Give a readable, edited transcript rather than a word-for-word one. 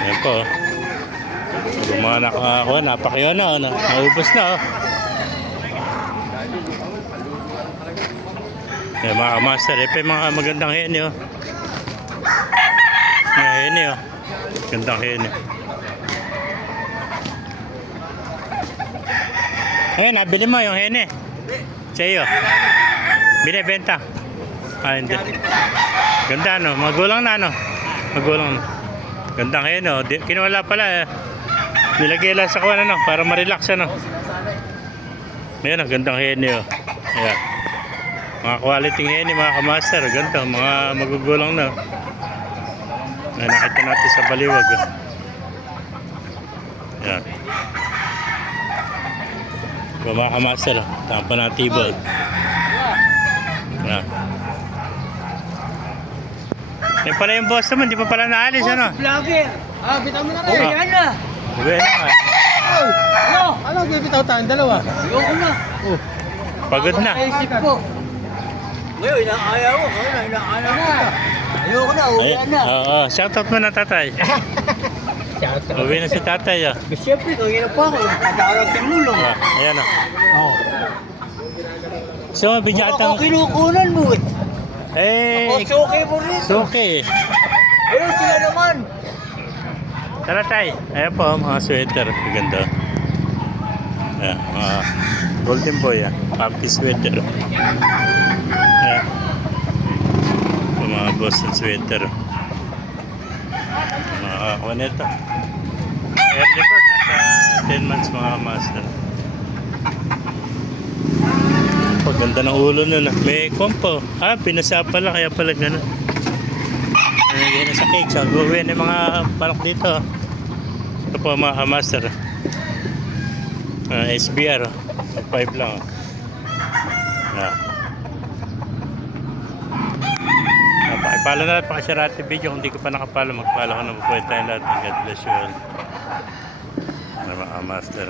Ayan po. Yung mga nakakuha, napakiyo na. Naubos na. Ayan mga kamaster. Ito yung mga magandang heni. Mga heni. Gandang heni. Ayan, nabili mo yung heni. Sa iyo. Binibenta. Ah, hindi. Ganda, no? Magulang na, no? Magulang na. Gandang heni, no? Kinuwala pala, nilagay lang sa kuwan, no? Para ma-relax, no? Ayan, gandang heni, oh. Ayan. Mga quality heni, mga kamaster. Ganda, mga magugulang na. Ayan, nakita natin sa baliwag, oh. Ayan. Mga kamaster, tampa na tibol. Ayan. Yan pala yung boss naman, di pa pala naalis, ano? Vlogger! Bitaw mo na rin. Yan na. Uwi na nga. Ano? Ano bibitaw tayo? Dalawa? Ayoko na. Pagod na. Naisip ko. Ngayon, inaaya ko. Ngayon, inaaya ko. Ayoko na, uwi na. Oo, shoutout mo na tatay. Uwi na si tatay, oh. Siyempre, kaya pa ako. Pagkakarag ng lulong. Ayan, oh. Oo. So, binyatang... Ako kinukunan mo eh. Eh, Suki mo rin. suki. Ayun, sila naman. Tara tay. Ayan po, mga sweater. Ganda. Ayan, mga golden boy, puffy sweater. Ayan. Mga Boston sweater. Mga kaneta. Early bird, nasa 10 months mga master. Paganda ng ulo nun. May kompo. Pinasa pala, kaya pala gano'n. Nalagay na sa cake. So, gawin yung mga palak dito. Ito po mga master. SBR. 5 lang. Pakipalo na lahat. Pakishare natin video. Kung di ko pa nakapalo, magpalo ka na. Mabuhay tayo lahat. God bless you all. Mga master.